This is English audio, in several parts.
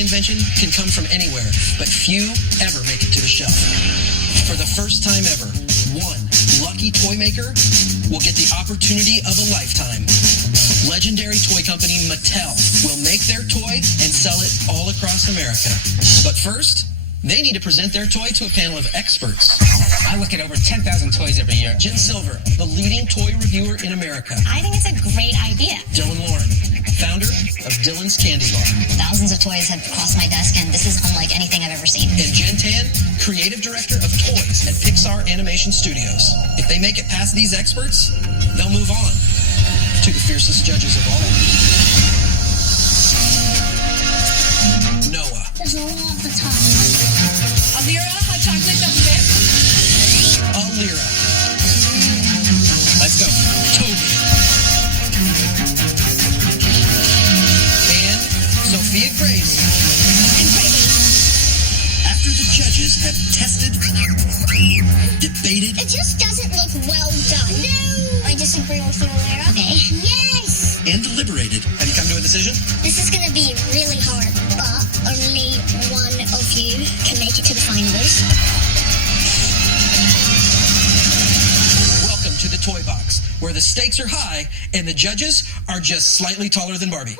invention can come from anywhere, but few ever make it to the shelf. For the first time ever, one lucky toy maker will get the opportunity of a lifetime. Legendary toy company Mattel will make their toy and sell it all across America. But first, they need to present their toy to a panel of experts. I look at over 10,000 toys every year. Jen Silver, the leading toy reviewer in America. I think it's a great idea. Dylan Lauren, founder of Dylan's Candy Bar. Thousands of toys have crossed my desk, and this is unlike anything I've ever seen. And Jen Tan, creative director of toys at Pixar Animation Studios. If they make it past these experts, they'll move on to the fiercest judges of all. Noah. There's a little off the top. Alira, hot chocolate double dip. Alira. Let's go. Toby. And Sophia Grace. And Brady. After the judges have tested, debated, It just doesn't look well done. No! I disagree with you, Alira. Okay. Yes! and deliberated, have you come to a decision? This is gonna be really hard, but only one of you can make it to the finals. Welcome to the Toy Box, where the stakes are high and the judges are just slightly taller than Barbie.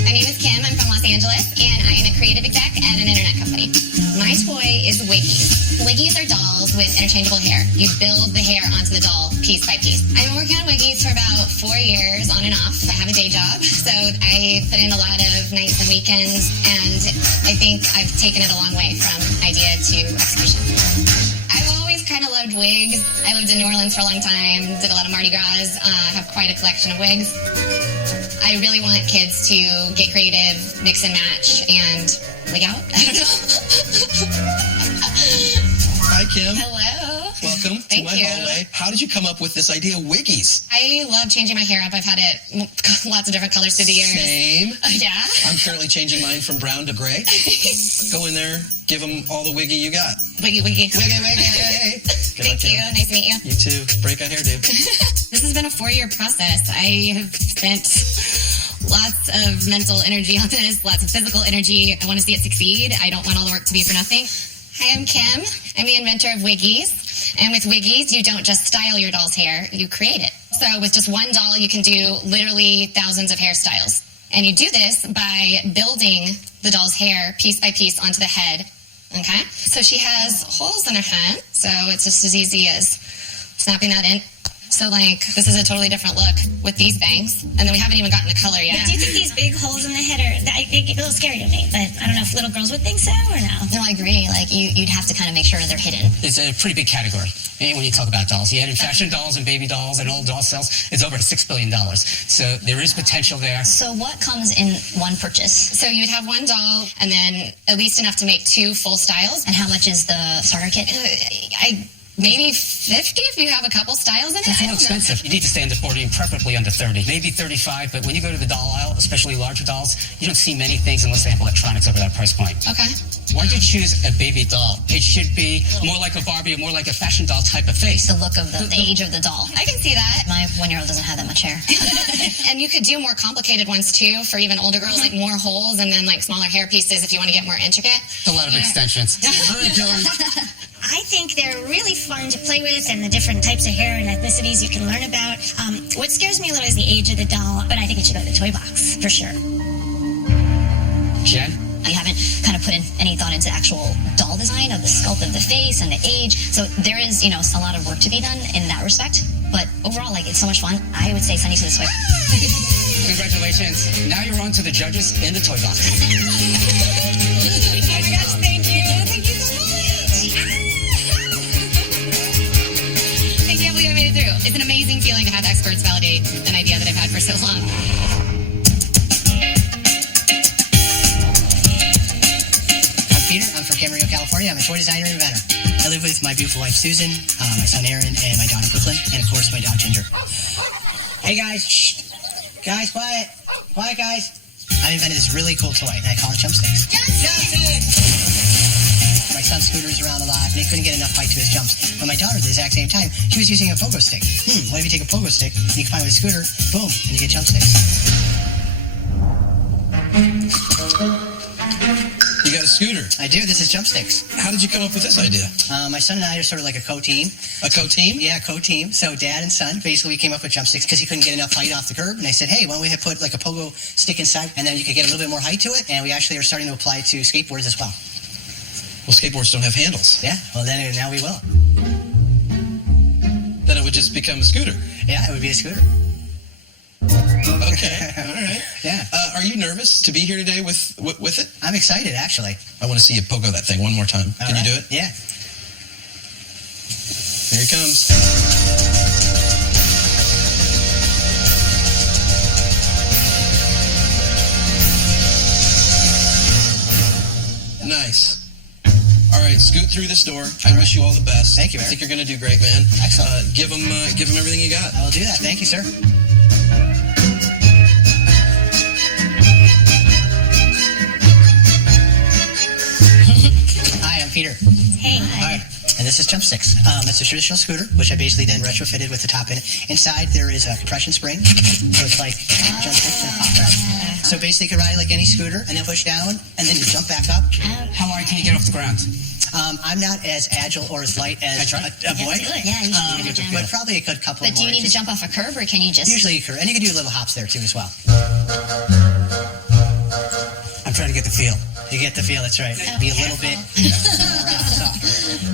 My name is Kim. I'm from Los Angeles, and I am a creative exec at an internet company. My toy is Wiggies. Wiggies are dolls with interchangeable hair. You build the hair onto the doll piece by piece. I've been working on Wiggies for about 4 years, on and off. I have a day job, so I put in a lot of nights and weekends, and I think I've taken it a long way from idea to execution. I've always kind of loved wigs. I lived in New Orleans for a long time, did a lot of Mardi Gras, have quite a collection of wigs. I really want kids to get creative, mix and match, and wig out. I don't know. Hi, Kim. Hello. Welcome to Thank my you. hallway. How did you come up with this idea of Wiggies? I love changing my hair up. I've had it lots of different colors through the years. Same. Yeah. I'm currently changing mine from brown to gray. Go in there, give them all the wiggy you got. Wiggy, wiggy. Wiggy, wiggy. Thank you. Nice to meet you. You too. Break a hairdo. This has been a 4-year process. I have spent lots of mental energy on this, lots of physical energy. I want to see it succeed. I don't want all the work to be for nothing. Hi, I'm Kim. I'm the inventor of Wiggies. And with Wiggies, you don't just style your doll's hair, you create it. So with just one doll, you can do literally thousands of hairstyles. And you do this by building the doll's hair piece by piece onto the head. Okay? So she has holes in her head, so it's just as easy as snapping that in. So, like, this is a totally different look with these bangs. And then we haven't even gotten the color yet. Do you think these big holes in the head they get a little scary to me, but I don't know if little girls would think so or no. No, I agree. Like, you'd have to kind of make sure they're hidden. It's a pretty big category when you talk about dolls. You had fashion dolls and baby dolls and old doll sales. It's over $6 billion. So there is potential there. So what comes in one purchase? So you would have one doll and then at least enough to make 2 full styles. And how much is the starter kit? Maybe 50 if you have a couple styles in it. It's I more don't know. expensive. You need to stay under 40 and preferably under 30, maybe 35. But when you go to the doll aisle, especially larger dolls, you don't see many things unless they have electronics over that price point. Okay. Why did you choose a baby doll? It should be more like a Barbie or more like a fashion doll type of face. The look of the age of the doll. I can see that. My 1-year-old doesn't have that much hair. And you could do more complicated ones too for even older girls, like more holes and then like smaller hair pieces if you want to get more intricate. A lot of extensions. All right, Dylan. I think they're really fun to play with, and the different types of hair and ethnicities you can learn about. What scares me a little is the age of the doll, but I think it should go to the toy box, for sure. Jen? I haven't kind of put in any thought into actual doll design of the sculpt of the face and the age. So there is, a lot of work to be done in that respect. But overall, it's so much fun. I would say send you to the toy. Congratulations. Now you're on to the judges in the toy box. Oh my gosh, thank you. Thank you so much. I can't believe I made it through. It's an amazing feeling to have experts validate an idea that I've had for so long. I'm Peter. I'm from Camarillo, California. I'm a toy designer and inventor. I live with my beautiful wife, Susan, my son, Aaron, and my daughter, Brooklyn, and, of course, my dog, Ginger. Hey, guys. Shh. Guys, quiet. Quiet, guys. I invented this really cool toy, and I call it Chumsticks. My son's scooters around a lot, and he couldn't get enough height to his jumps. But my daughter, at the exact same time, she was using a pogo stick. What if you take a pogo stick, and you combine it with a scooter, boom, and you get jump sticks. You got a scooter. I do. This is jump sticks. How did you come up with this idea? My son and I are sort of like a co-team. A co-team? Yeah, co-team. So dad and son, basically we came up with jump sticks because he couldn't get enough height off the curb. And I said, hey, why don't we put like a pogo stick inside, and then you could get a little bit more height to it. And we actually are starting to apply it to skateboards as well. Well, skateboards don't have handles. Yeah, well then now we will. Then it would just become a scooter. Yeah, it would be a scooter. Okay, all right. Yeah. Are you nervous to be here today with it? I'm excited, actually. I want to see you pogo that thing one more time. All Can right. you do it? Yeah. Here he comes. Nice. All right, scoot through this door. I wish you all the best. Thank you, I Eric. think you're going to do great, man. Excellent. Give him everything you got. I will do that. Thank you, sir. Hi, I'm Peter. Hey. Hi. And this is Jump Sticks. It's a traditional scooter, which I basically then retrofitted with the top in it. Inside, there is a compression spring, so it's like Jump Sticks and pop right. So basically, you can ride like any scooter, and then push down, and then you jump back up. How high can you get off the ground? I'm not as agile or as light as a boy, Yeah, you should do it. but probably a good couple But do more you need to inches. jump off a curb, or can you just... Usually, and you can do little hops there too as well. I'm trying to get the feel. You get the feel, that's right. Be a little bit.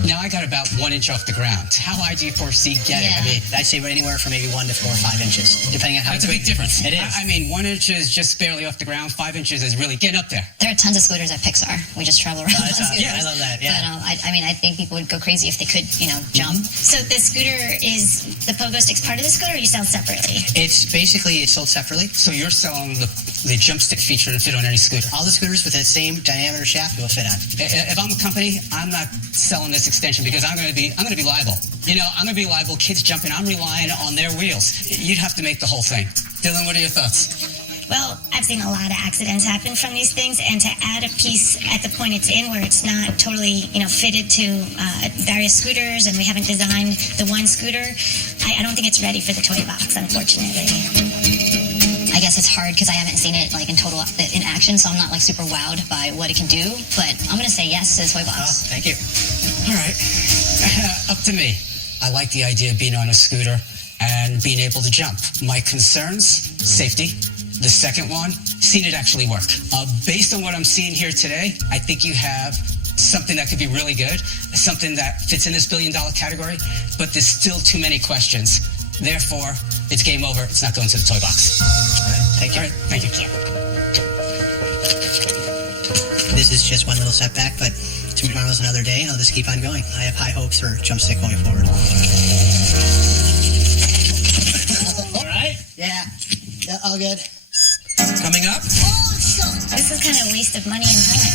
Now I got about 1 inch off the ground. How high do you foresee getting? Yeah. I mean, I'd say anywhere from maybe 1 to 4 or 5 inches, depending on how that's a good- big difference. It is. I mean, 1 inch is just barely off the ground. 5 inches is really getting up there. There are tons of scooters at Pixar. We just travel around that's on awesome. scooters. Yeah, I love that, yeah. But I mean, I think people would go crazy if they could, jump. So the scooter is the pogo sticks part of the scooter, or you sell separately? It's sold separately. So you're selling the jump stick feature to fit on any scooter. All the scooters with that same diameter shaft will fit on. If I'm a company, I'm not selling this extension because I'm going to be liable. I'm going to be liable. Kids jumping, I'm relying on their wheels. You'd have to make the whole thing. Dylan, what are your thoughts? Well, I've seen a lot of accidents happen from these things, and to add a piece at the point it's in where it's not totally, fitted to various scooters, and we haven't designed the one scooter, I don't think it's ready for the toy box, unfortunately. I guess it's hard because I haven't seen it in action, so I'm not super wowed by what it can do. But I'm gonna say yes to the toy Oh, box. thank you. All right. Up to me. I like the idea of being on a scooter and being able to jump. My concerns, safety. The second one, seeing it actually work. Based on what I'm seeing here today, I think you have something that could be really good, something that fits in this billion-dollar category, but there's still too many questions. Therefore, it's game over. It's not going to the toy box. All right, thank you. All right, thank you. This is just one little setback, but tomorrow's another day, and I'll just keep on going. I have high hopes for Jump Stick going forward. All right. Yeah, all good. Coming up, This is kind of a waste of money and time.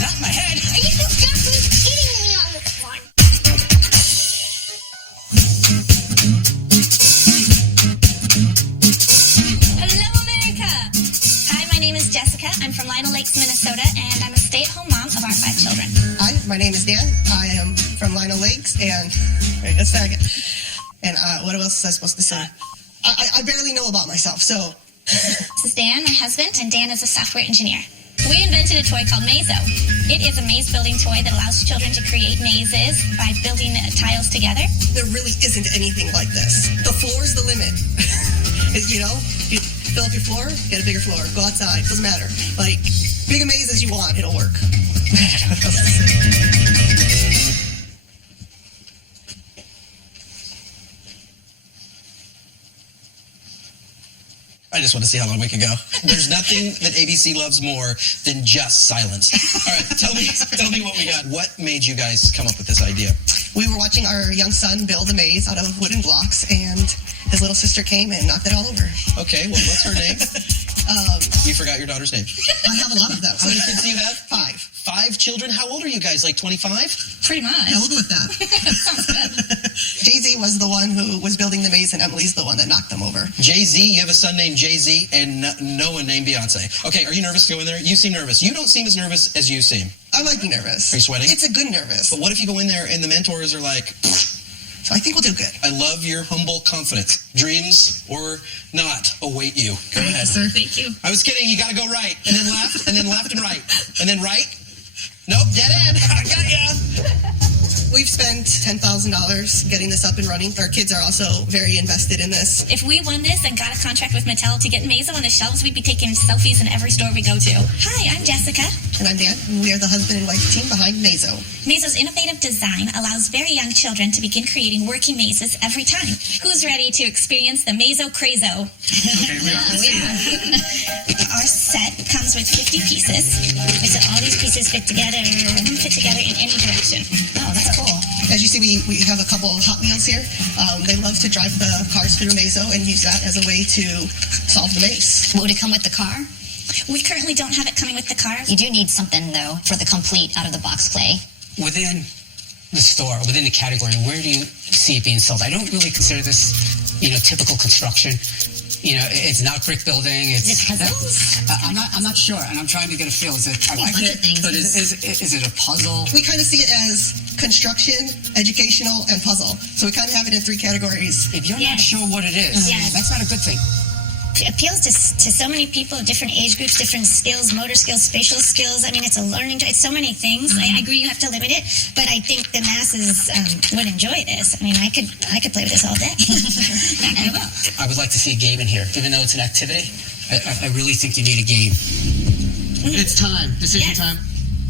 Not my head. Hello, America. Hi, my name is Jessica. I'm from Lino Lakes, Minnesota, and I'm a stay-at-home mom of our 5 children. Hi, my name is Dan. I am from Lino Lakes, and wait a second. And what else was I supposed to say? I barely know about myself, so This is Dan, my husband, and Dan is a software engineer. We invented a toy called Mazo. It is a maze-building toy that allows children to create mazes by building tiles together. there really isn't anything like this. The floor's the limit. You fill up your floor, get a bigger floor. Go outside, doesn't matter. Like, big a maze as you want, it'll work. I just want to see how long we can go. There's nothing that ABC loves more than just silence. All right, tell me what we got. What made you guys come up with this idea? We were watching our young son build a maze out of wooden blocks, and his little sister came and knocked it all over. Okay, well, what's her name? You forgot your daughter's name. I have a lot of them. How many kids do you have? 5. 5 5 children. How old are you guys? Like 25? Pretty much. Yeah, we'll go with that. Sounds good. Jay-Z was the one who was building the maze, and Emily's the one that knocked them over. Jay-Z, you have a son named Jay-Z and no one named Beyonce. Okay, are you nervous to go in there? You seem nervous. You don't seem as nervous as you seem. I like being nervous. Are you sweating? It's a good nervous. But what if you go in there and the mentors are like, So I think we'll do good. I love your humble confidence. Dreams or not await you. Go ahead. Sir, thank you. I was kidding. You got to go right and then left and then left and right and then right. Nope, dead end. I got ya. We've spent $10,000 getting this up and running. Our kids are also very invested in this. If we won this and got a contract with Mattel to get Mazo on the shelves, we'd be taking selfies in every store we go to. Hi, I'm Jessica. And I'm Dan. We are the husband and wife team behind Mazo. Mazo's innovative design allows very young children to begin creating working mazes every time. Who's ready to experience the Mazo Crazo? Okay, we are. Our set comes with 50 pieces. So all these pieces fit together. Fit together in any direction. Oh, that's cool. As you see, we have a couple of Hot Wheels here. They love to drive the cars through Mazo and use that as a way to solve the maze. Would it come with the car? We currently don't have it coming with the car. You do need something, though, for the complete out-of-the-box play. Within the store, within the category, where do you see it being sold? I don't really consider this, typical construction. It's not brick building. Is it puzzles? I'm not sure, and I'm trying to get a feel. I like bunch it, of things. but is it a puzzle? We kind of see it as construction, educational, and puzzle. So we kind of have it in 3 categories. If you're not sure what it is, that's not a good thing. It appeals to so many people, different age groups, different skills, motor skills, spatial skills. I mean, it's a learning, it's so many things. I agree you have to limit it, but I think the masses would enjoy this. I mean, I could play with this all day. I would like to see a game in here, even though it's an activity. I really think you need a game. It's time. Decision time.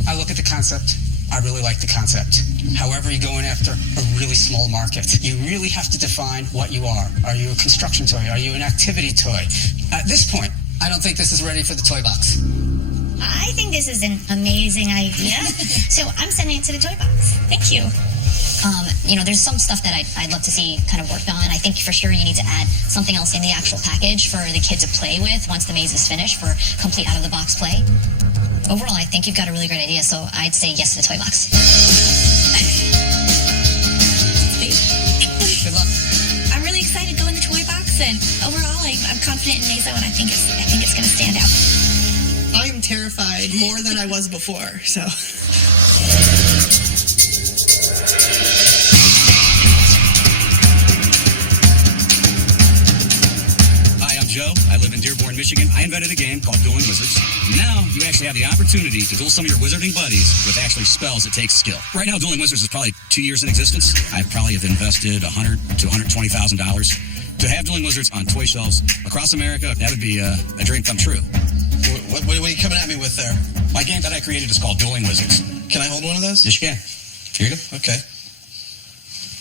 I look at the concept. I really like the concept. However, you're going after a really small market. You really have to define what you are. Are you a construction toy? Are you an activity toy? At this point, I don't think this is ready for the toy box. I think this is an amazing idea. So I'm sending it to the toy box. Thank you. There's some stuff that I'd love to see kind of worked on. I think for sure you need to add something else in the actual package for the kid to play with once the maze is finished for complete out-of-the-box play. Overall, I think you've got a really great idea, so I'd say yes to the toy box. Good luck. I'm really excited to go in the toy box, and overall, I'm confident in Mazo, and I think it's going to stand out. I'm terrified more than I was before, so... Joe. I live in Dearborn, Michigan. I invented a game called Dueling Wizards. Now you actually have the opportunity to duel some of your wizarding buddies with actually spells that take skill. Right now, Dueling Wizards is probably 2 years in existence. I probably have invested $100,000 to $120,000. To have Dueling Wizards on toy shelves across America, that would be a dream come true. What are you coming at me with there? My game that I created is called Dueling Wizards. Can I hold one of those? Yes, you can. Here you go. Okay.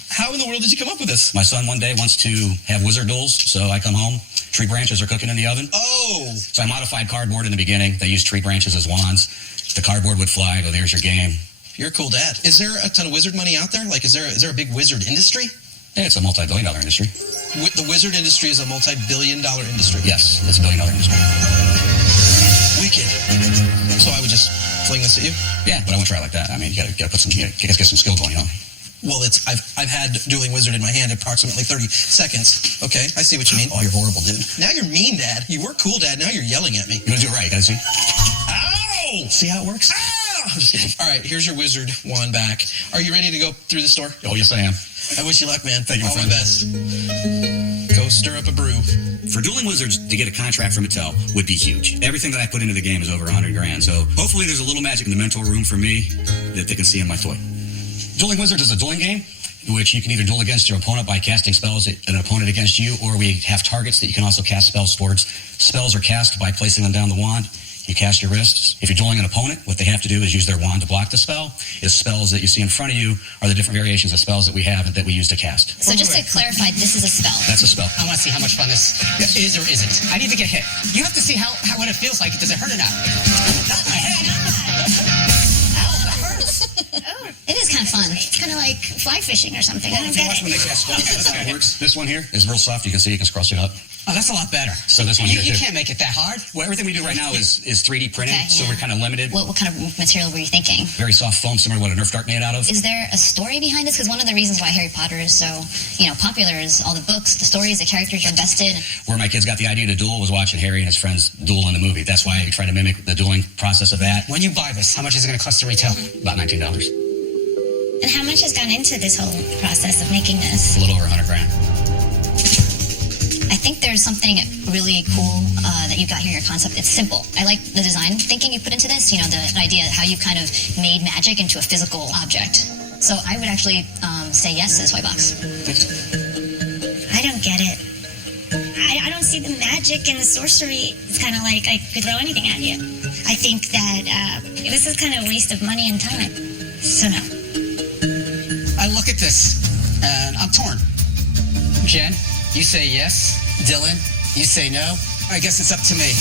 How in the world did you come up with this? My son one day wants to have wizard duels, so I come home. Tree branches are cooking in the oven. Oh! So I modified cardboard in the beginning. They used tree branches as wands. The cardboard would fly. Go, there's your game. You're a cool dad. Is there a ton of wizard money out there? Like, is there a big wizard industry? Yeah, it's a multi-billion-dollar industry. The wizard industry is a multi-billion-dollar industry. Yes, it's a billion-dollar industry. Wicked. So I would just fling this at you? Yeah, but I won't try it like that. I mean, you gotta put some, get some skill going on. Well, I've had Dueling Wizard in my hand approximately 30 seconds. Okay, I see what you mean. Oh, you're horrible, dude. Now you're mean, Dad. You were cool, Dad. Now you're yelling at me. You gotta do it right, guys. See? Ow! See how it works? Ah! All right, here's your wizard wand back. Are you ready to go through the store? Oh, yes, I am. I wish you luck, man. Thank you, my All friend. my best. Go stir up a brew. For Dueling Wizards to get a contract from Mattel would be huge. Everything that I put into the game is over $100,000. So hopefully there's a little magic in the mentor room for me that they can see in my toy. Dueling Wizards is a dueling game in which you can either duel against your opponent by casting spells at an opponent against you, or we have targets that you can also cast spells towards. Spells are cast by placing them down the wand. You cast your wrists. If you're dueling an opponent, what they have to do is use their wand to block the spell. The spells that you see in front of you are the different variations of spells that we have that we use to cast. So just to clarify, this is a spell. That's a spell. I want to see how much fun this is or isn't. I need to get hit. You have to see how what it feels like. Does it hurt or not? Not my head. Ow, that hurts. Oh, It is kind of fun. it's kind of like fly fishing or something. I don't If you get watch when it. they cast spells, that's how it works. This one here is real soft. You can see you can scroll it up. Oh, that's a lot better. So this one you here, too. can't make it that hard. Well, everything we do right now is 3D printed, Okay, so yeah. we're kind of limited. What kind of material were you thinking? Very soft foam, similar to what a Nerf dart made out of. Is there a story behind this? Because one of the reasons why Harry Potter is so, popular is all the books, the stories, the characters you're invested in. Where my kids got the idea to duel was watching Harry and his friends duel in the movie. That's why I try to mimic the dueling process of that. When you buy this, how much is it going to cost to retail? About $19. And how much has gone into this whole process of making this? A little over $100,000. I think there's something really cool that you've got here in your concept. It's simple. I like the design thinking you put into this, the idea how you've kind of made magic into a physical object. So I would actually say yes to the toy box. I don't get it. I don't see the magic and the sorcery. It's kind of like I could throw anything at you. I think that this is kind of a waste of money and time. So no. I look at this, and I'm torn. Jen, you say yes. Dylan, you say no. I guess it's up to me.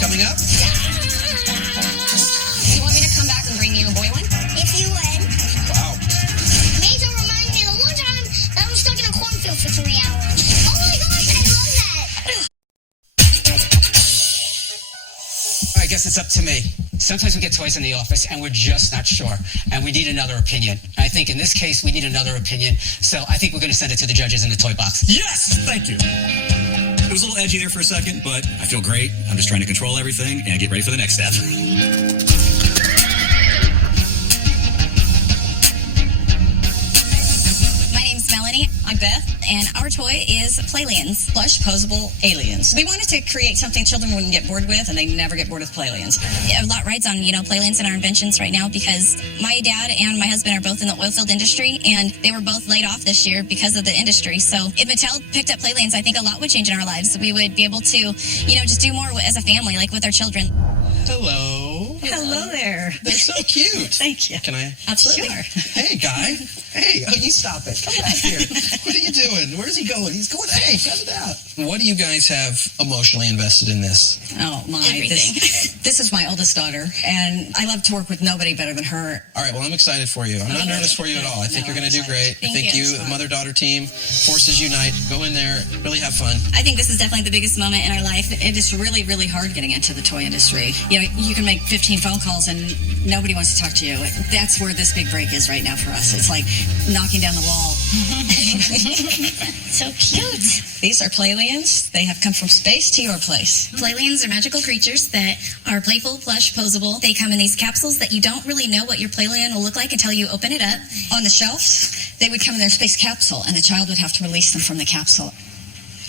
Coming up, You want me to come back and bring you a boy one? If you would. wow. Mazo reminded me of the one time that I was stuck in a cornfield for 3 hours. Oh my gosh, I love that. I guess it's up to me. Sometimes we get toys in the office and we're just not sure, and we need another opinion. And I think in this case, we need another opinion, so I think we're going to send it to the judges in the toy box. Yes! Thank you. It was a little edgy there for a second, but I feel great. I'm just trying to control everything and get ready for the next step. My name's Melanie. I'm Beth, and our toy is Playlians, plush posable aliens. We wanted to create something children wouldn't get bored with, and they never get bored with Playlians. A lot rides on, Playlians and our inventions right now because my dad and my husband are both in the oil field industry, and they were both laid off this year because of the industry. So if Mattel picked up Playlians, I think a lot would change in our lives. We would be able to, just do more as a family, like with our children. Hello. Hello there. They're so cute. Thank you. Can I? Absolutely. Sure. Hey, guy. Hey, you stop it. Come back here. What are you doing? Where's he going? He's going, hey, cut it out. What do you guys have emotionally invested in this? Oh, my. Everything. This is my oldest daughter, and I love to work with nobody better than her. All right, well, I'm excited for you. I'm not nervous for you at all. I think you're going to do great. I think you, mother-daughter team, forces unite. Go in there, really have fun. I think this is definitely the biggest moment in our life. It is really, really hard getting into the toy industry. You can make 15 phone calls and nobody wants to talk to you. That's where this big break is right now for us. It's like knocking down the wall. So cute. These are Playlians. They have come from space to your place. Playlians are magical creatures that are playful, plush, posable. They come in these capsules that you don't really know what your Playlian will look like until you open it up. On the shelves, they would come in their space capsule, and the child would have to release them from the capsule.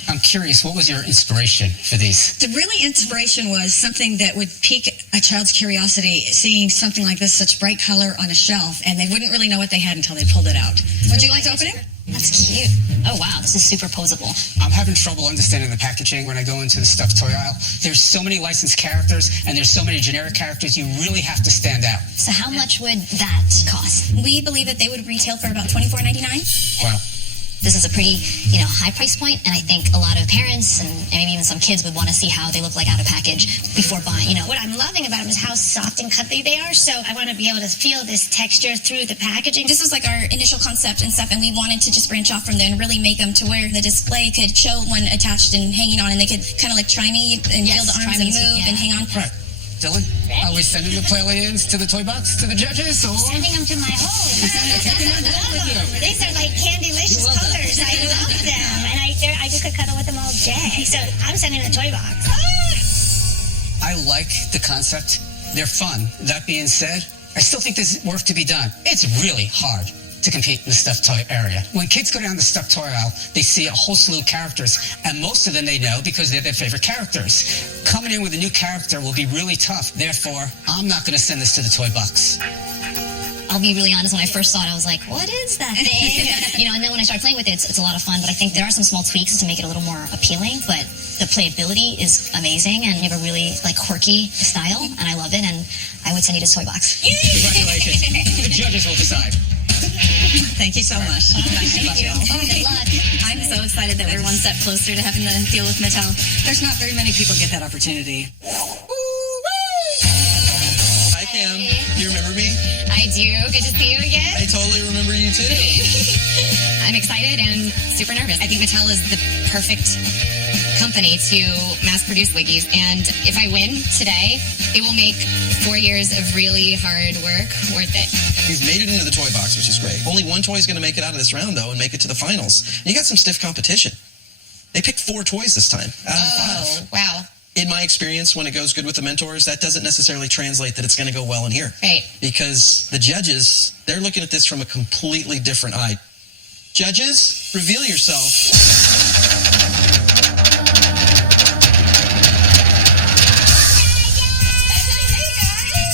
I'm curious, what was your inspiration for these? The really inspiration was something that would pique a child's curiosity, seeing something like this, such bright color on a shelf, and they wouldn't really know what they had until they pulled it out. Would you like to open it? That's cute. Oh, wow. This is super posable. I'm having trouble understanding the packaging when I go into the stuffed toy aisle. There's so many licensed characters, and there's so many generic characters, you really have to stand out. So how much would that cost? We believe that they would retail for about $24.99. Wow. This is a pretty, high price point, and I think a lot of parents and maybe even some kids would want to see how they look like out of package before buying, What I'm loving about them is how soft and cuddly they are, so I want to be able to feel this texture through the packaging. This was like our initial concept and stuff, and we wanted to just branch off from there and really make them to where the display could show one attached and hanging on, and they could kind of like try me and feel the arms and move and hang on. Right. Dylan, are we sending the Playlians to the toy box, to the judges, or? Sending them to my home. These are like candy-licious colors. I love them, and I just could cuddle with them all day. So I'm sending the toy box. I like the concept. They're fun. That being said, I still think there's work to be done. It's really hard to compete in the stuffed toy area. When kids go down the stuffed toy aisle, they see a whole slew of characters, and most of them they know because they're their favorite characters. Coming in with a new character will be really tough. Therefore, I'm not going to send this to the toy box. I'll be really honest, when I first saw it, I was like, what is that thing? And then when I started playing with it, it's a lot of fun, but I think there are some small tweaks to make it a little more appealing, but the playability is amazing, and you have a really quirky style, and I love it, and I would send you to the toy box. Congratulations. The judges will decide. Thank you so much. Thank you. Good luck. I'm so excited that we're one step closer to having the deal with Mattel. There's not very many people get that opportunity. Hi, Kim. You remember me? I do. Good to see you again. I totally remember you too. I'm excited and super nervous. I think Mattel is the perfect company to mass produce Wiggies, and if I win today, it will make 4 years of really hard work worth it. He's made it into the toy box, which is great. Only one toy is going to make it out of this round, though, and make it to the finals. You got some stiff competition. They picked 4 toys this time out of 5. Wow. In my experience, when it goes good with the mentors, that doesn't necessarily translate that it's going to go well in here. Right. Because the judges, they're looking at this from a completely different eye. Judges, reveal yourself.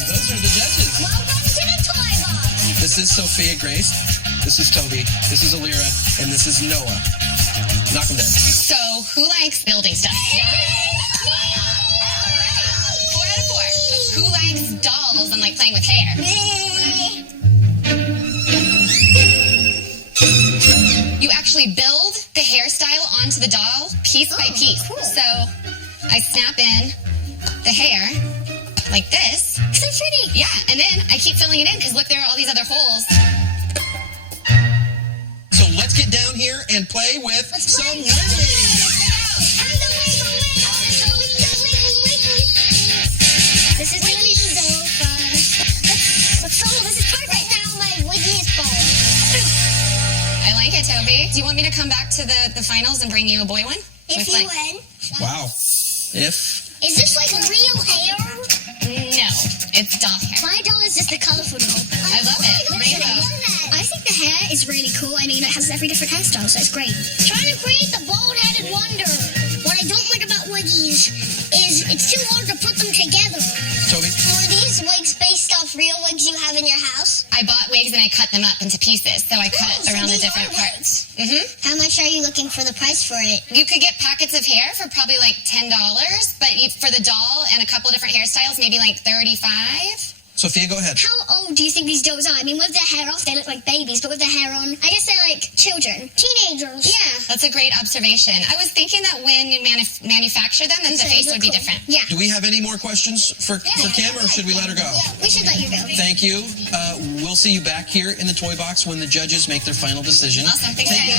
Those are the judges. Welcome to the toy box. This is Sophia Grace. This is Toby. This is Alira. And this is Noah. Knock them dead. So, who likes building stuff? 4 out of 4. Who likes dolls and like playing with hair? You actually build the hairstyle onto the doll piece by piece. Cool. So, I snap in the hair like this. So pretty. Yeah, and then I keep filling it in because look, there are all these other holes. So let's get down here and play with some Wiggies. This is gonna be so fun. This is perfect. Now my Wiggy is full. I like it, Toby. Do you want me to come back to the finals and bring you a boy one? If you win. Wow. If. Is this like real hair? No, it's doll hair. My doll is just a colorful doll. I love it. Rainbow. I think the hair is really cool. I mean, it has every different hairstyle, so it's great. Trying to create the bald-headed wonder. What I don't like about Wiggies is it's too hard to put them together. Toby? Were these wigs based off real wigs you have in your house? I bought wigs and I cut them up into pieces, so I cut so around the these different are parts. Mm-hmm. How much are you looking for the price for it? You could get packets of hair for probably like $10, but for the doll and a couple different hairstyles, maybe like $35. Sophia, go ahead. How old do you think these dolls are? I mean, with their hair off, they look like babies, but with their hair on, I guess they're like children. Teenagers. Yeah. That's a great observation. I was thinking that when you manufacture them, that the face would be different. Yeah. Do we have any more questions for Kim, or should we let her go? Yeah, we should let you go. Thank you. We'll see you back here in the toy box when the judges make their final decision. Awesome. Thanks, guys.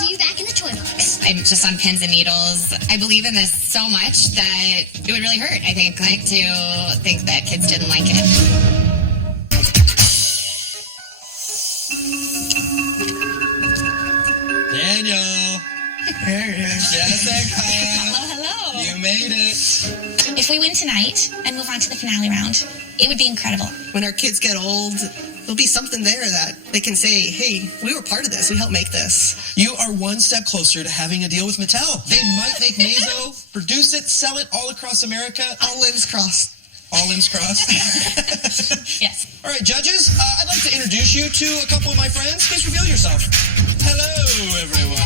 See you back in the toy box. I'm just on pins and needles. I believe in this so much that it would really hurt, I think, like to think that kids didn't like it. Daniel. Jessica. Hello. You made it. If we win tonight and move on to the finale round, it would be incredible. When our kids get old, there'll be something there that they can say, hey, we were part of this. We helped make this. You are one step closer to having a deal with Mattel. They might make Mazo, produce it, sell it all across America. All limbs crossed. All limbs crossed. Yes. All right, judges, I'd like to introduce you to a couple of my friends. Please reveal yourself. Hello, everyone.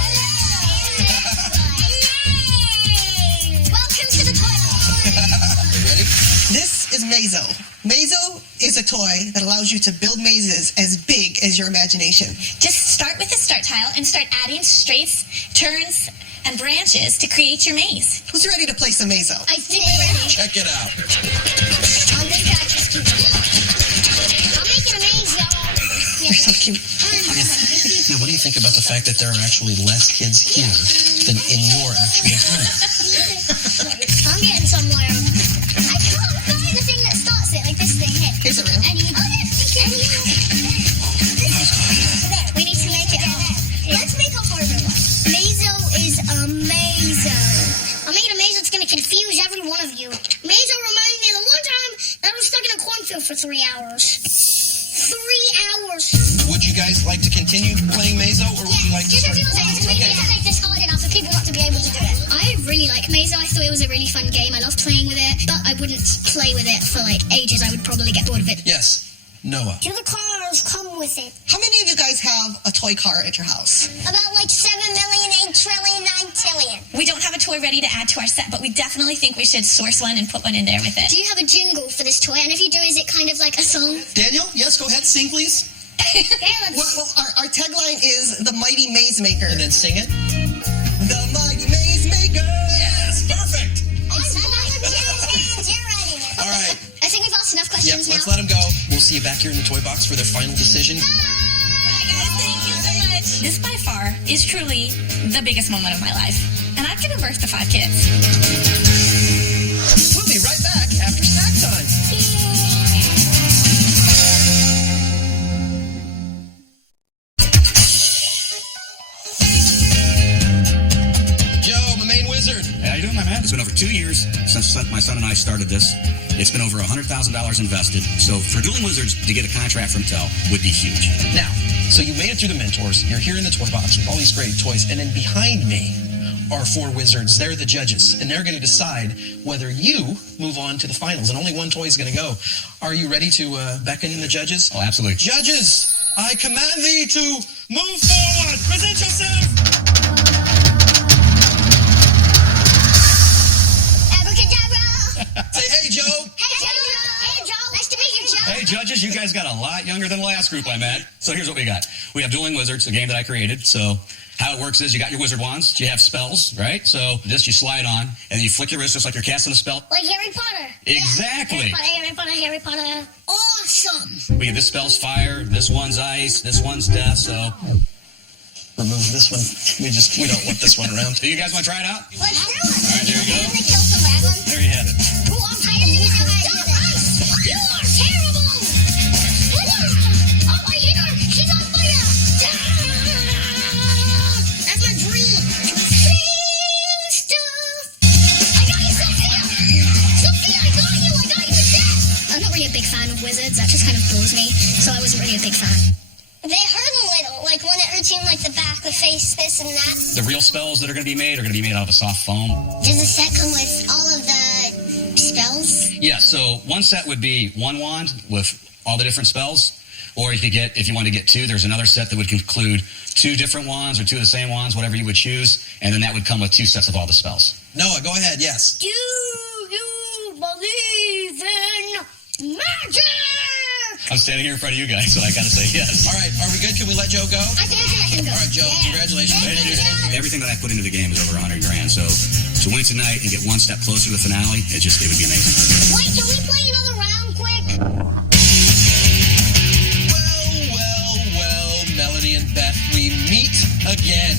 Welcome to the toy box. Ready? This is Mazo. Mazo is a toy that allows you to build mazes as big as your imagination. Just start with the start tile and start adding straights, turns, and branches to create your maze. Who's ready to play some Mazo? I think we're ready. Check it out. I'm big guy, just keep I'm making a maze, y'all. You're so cute. Now, what do you think about the fact that there are actually less kids here than in your actual home? I'm getting somewhere. I can't find the thing that starts it, like this thing here. Is it real? We need to make it up. Let's make up for everyone. Mazo is amazing. I'm making a maze that's going to confuse every one of you. Mazo reminded me of the one time that I was stuck in a cornfield for 3 hours. 3 hours. Would you guys like to continue playing Mazo, or would you like to Just start? a few seconds. We need to make this hard enough for people not to be able to do it. I really like Mazo. I thought it was a really fun game. I love playing with it, but I wouldn't play with it for like ages. I would probably get bored of it. Yes. Noah. Do the cars come with it? How many of you guys have a toy car at your house? About like 7 million, 8 trillion, 9 trillion. We don't have a toy ready to add to our set, but we definitely think we should source one and put one in there with it. Do you have a jingle for this toy? And if you do, is it kind of like a song? Daniel, yes, go ahead, sing, please. Yeah, let's... Well, our tagline is the Mighty Maze Maker. And then sing it. The Mighty Maze Maker. Yes, perfect. You're ready. All right. I think we've asked enough questions. Yeah, let's let them go. We'll see you back here in the toy box for their final decision. This by far is truly the biggest moment of my life. And I've given birth to 5 kids. We'll be right back after snack time. Joe, my main wizard. Hey, how you doing, my man? It's been over 2 years since my son and I started this. It's been over $100,000 invested. So for Dueling Wizards to get a contract from Mattel would be huge. Now, so you made it through the mentors. You're here in the toy box with all these great toys. And then behind me are 4 wizards. They're the judges. And they're going to decide whether you move on to the finals. And only one toy is going to go. Are you ready to beckon in the judges? Oh, absolutely. Judges, I command thee to move forward. Present yourself. Abracadabra! Say, hey, Joe. Hey, Joe! Hey, Joe! Nice to meet you, Joe! Hey, judges, you guys got a lot younger than the last group I met. So here's what we got. We have Dueling Wizards, a game that I created. So how it works is you got your wizard wands, you have spells, right? So this you slide on, and then you flick your wrist just like you're casting a spell. Like Harry Potter. Exactly. Yeah. Harry Potter. Awesome! We have this spell's fire, this one's ice, this one's death, so... Remove this one. We don't want this one around. Do you guys want to try it out? Let's do it! All right, there you go. I'm gonna kill some dragons. There you have it. Ooh, I didn't even know how to do this. You are terrible! Oh, I hit her! She's on fire! That's my dream! Sing stuff! I got you, Sophia! Sophia, I got you! I got you with that! I'm not really a big fan of wizards. That just kind of blows me. So I wasn't really a big fan. They hurt a little, like when it hurts you in like the back, the face, this and that. The real spells that are going to be made out of a soft foam. Does the set come with all of the spells? Yeah, so one set would be one wand with all the different spells. Or if you want to get 2, there's another set that would include 2 different wands or 2 of the same wands, whatever you would choose. And then that would come with 2 sets of all the spells. Noah, go ahead, yes. Do you believe in magic? I'm standing here in front of you guys, so I got to say yes. All right, are we good? Can we let Joe go? I think I can let him go. All right, Joe, congratulations. Everything that I put into the game is over $100,000. So to win tonight and get one step closer to the finale, it would be amazing. Wait, can we play another round quick? Well, Melody and Beth, we meet again.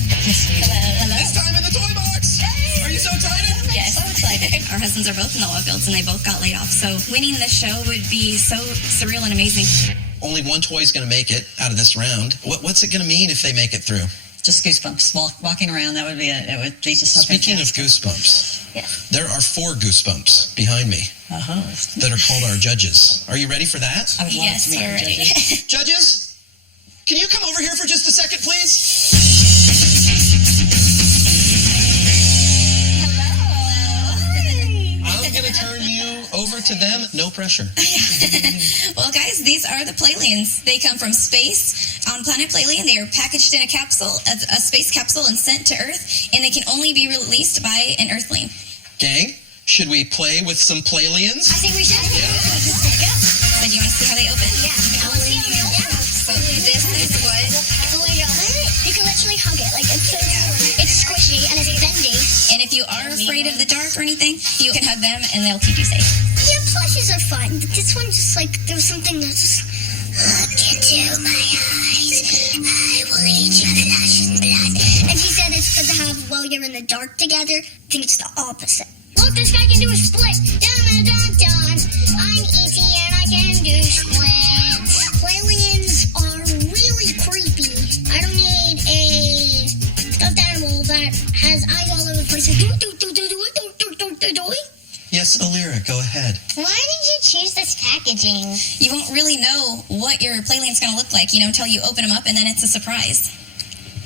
Hello. This time in the toy box. Are you so excited? Yes, so excited. Our husbands are both in the oil fields, and they both got laid off. So winning this show would be so surreal and amazing. Only one toy is going to make it out of this round. What's it going to mean if they make it through? Just goosebumps. Walking around, that would be it. It would be just so Speaking fantastic. of goosebumps, Yes. there are 4 goosebumps behind me that are called our judges. Are you ready for that? I would love Yes, to meet we're the ready. judges. Judges, can you come over here for just a second, please? I'm going to turn you over to them. No pressure. Well, guys, these are the Playlians. They come from space on planet Playlian. They are packaged in a capsule, a space capsule, and sent to Earth, and they can only be released by an Earthling. Gang, should we play with some Playlians? I think we should. So do you want to see how they open? Yeah. I want to see how they open. So this is what... You can literally hug it. Like, it's squishy and it's bendy. And if you are afraid of the dark or anything, you can hug them and they'll keep you safe. Yeah, plushes are fun. But this one just like, there was something that just look into my eyes. I will eat your flesh and blood. And she said it's good to have while you're in the dark together. I think it's the opposite. Look, this guy can do a split. Dun, dun, dun. I'm E.T. and I can do splits. Playlians are really creepy. I don't need a stuffed animal that has eyes all over the place. Yes, Alira, go ahead. Why did you choose this packaging? You won't really know what your Playlian's going to look like, until you open them up, and then it's a surprise.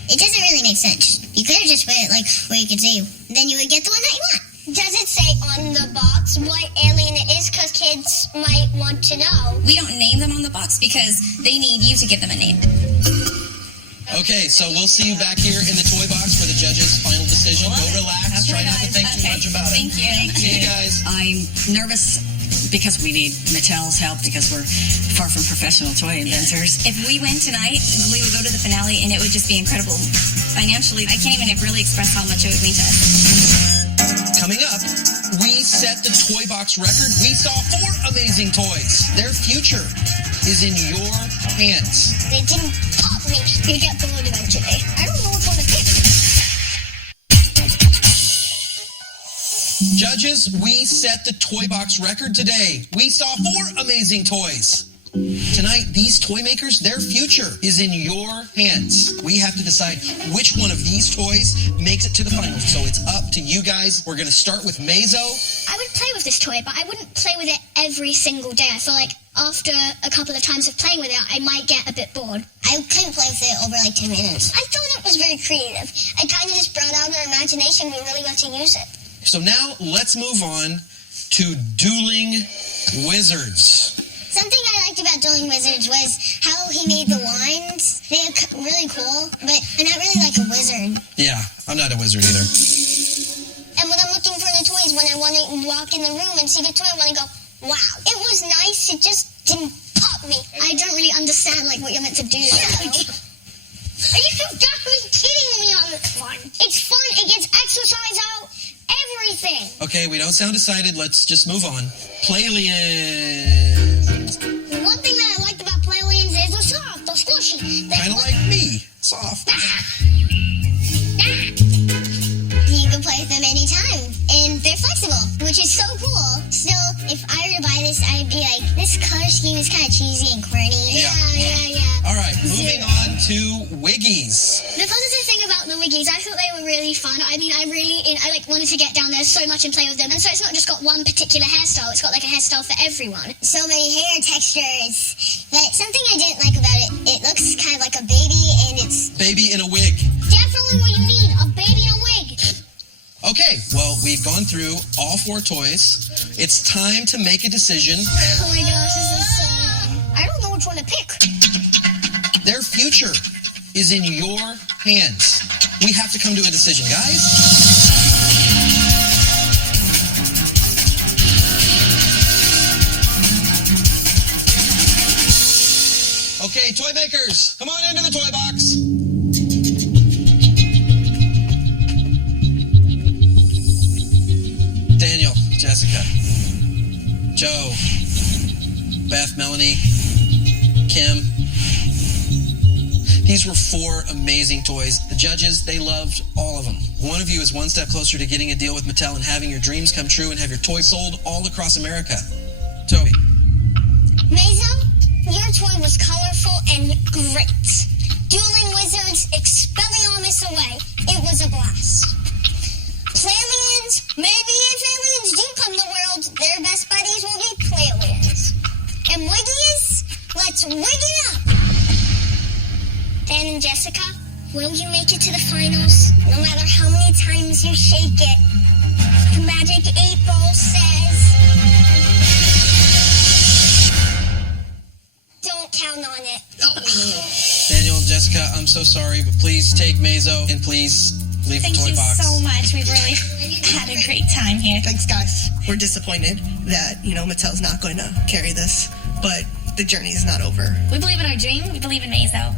It doesn't really make sense. You could have just put it like where you can see. Then you would get the one that you want. Does it say on the box what alien it is? Because kids might want to know. We don't name them on the box because they need you to give them a name. Okay, so we'll see you back here in the toy box for the judges' final decision. Go relax. Try not to think too much about it. Thank you. See you guys. I'm nervous because we need Mattel's help because we're far from professional toy inventors. If we win tonight, we would go to the finale and it would just be incredible. Financially, I can't even really express how much it would mean to us. Coming up, we set the toy box record. We saw 4 amazing toys. Their future is in your hands. They didn't pop me. You get bored eventually. I don't know which one to pick. Judges, we set the toy box record today. We saw 4 amazing toys. Tonight, these toy makers, their future is in your hands. We have to decide which one of these toys makes it to the finals. So it's up to you guys. We're going to start with Mazo. I would play with this toy, but I wouldn't play with it every single day. I feel like after a couple of times of playing with it, I might get a bit bored. I couldn't play with it over like 10 minutes. I thought it was very creative. It kind of just brought out our imagination. We really got to use it. So now let's move on to Dueling Wizards. Something I liked about Dueling Wizards was how he made the wands. They're really cool, but I'm not really like a wizard. Yeah, I'm not a wizard either. And when I'm looking for the toys, when I want to walk in the room and see the toy, I want to go, wow, it was nice, it just didn't pop me. I don't really understand like what you're meant to do. Are you definitely kidding me on this one? It's fun, it gets exercise out, everything. Okay, we don't sound decided. Let's just move on. Playlians. One thing that I liked about Playlians is they're soft, they're squishy. Kind of like me. Soft. You can play with them anytime, and they're flexible, which is so cool. Still, if I were to buy this, I'd be like, this color scheme is kind of cheesy and corny. Yeah. All right, moving on to Wiggies. The positive thing about the Wiggies, I thought they were really fun. I mean, I wanted to get down there so much and play with them. And so it's not just got one particular hairstyle, it's got like a hairstyle for everyone. So many hair textures. But something I didn't like about it, it looks kind of like a baby, and it's... Baby in a wig. Definitely what you need, a baby in a wig. Okay, well, we've gone through all 4 toys. It's time to make a decision. Oh my gosh, this is so... I don't know which one to pick. Their future is in your hands. We have to come to a decision, guys. Okay, toy makers, come on into the toy box. Daniel, Jessica, Joe, Beth, Melanie, Kim. These were 4 amazing toys. The judges, they loved all of them. One of you is one step closer to getting a deal with Mattel and having your dreams come true and have your toys sold all across America. Toby. Mazo, your toy was colorful and great. Dueling Wizards, Expelliarmus away. It was a blast. Playlians, maybe if aliens do come to the world, their best buddies will be Playlians. And Wiggies, let's wig it up. Dan and Jessica, will you make it to the finals? No matter how many times you shake it. The magic 8-ball says... Don't count on it. Daniel, Jessica, I'm so sorry, but please take Mazo and please leave the toy box. Thank you so much. We really had a great time here. Thanks, guys. We're disappointed that, Mattel's not going to carry this, but the journey is not over. We believe in our dream. We believe in Mazo.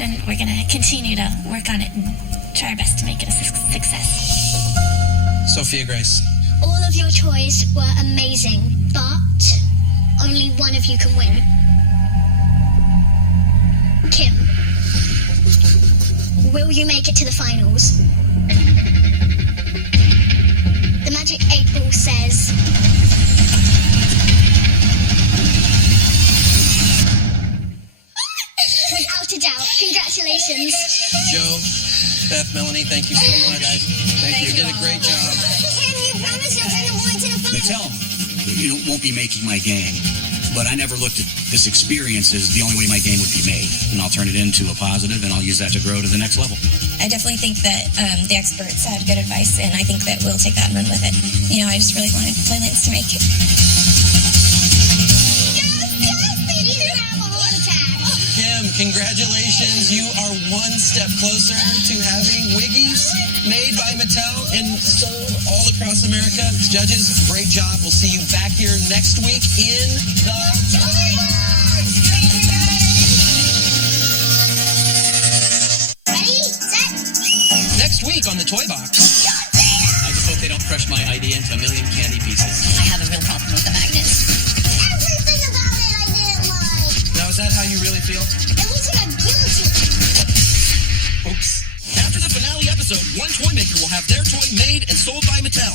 And we're going to continue to work on it and try our best to make it a success. Sophia Grace. All of your toys were amazing, but only one of you can win. Kim, will you make it to the finals? The magic 8-ball says... Without a doubt, congratulations. Joe, Beth, Melanie, thank you so much. Thank you. You did a great job. Kim, you promised you'll bring a boy to the finals. Mattel, won't be making my game, but I never looked at this experience as the only way my game would be made. And I'll turn it into a positive, and I'll use that to grow to the next level. I definitely think that the experts had good advice, and I think that we'll take that and run with it. I just really wanted Playlands to make it. Kim, congratulations. You are one step closer to having Wiggies made by Mattel and sold all across America. Judges, great job. We'll see you back here next week in the Toy Box. Ready, set. Next week on the Toy Box. I just hope they don't crush my idea into a million candy pieces. I have a real problem with the magnets. Everything about it I didn't like. Now, is that how you really feel? It was like guilty. Oops. After the finale episode, one toy maker will have their toy made and sold by Mattel.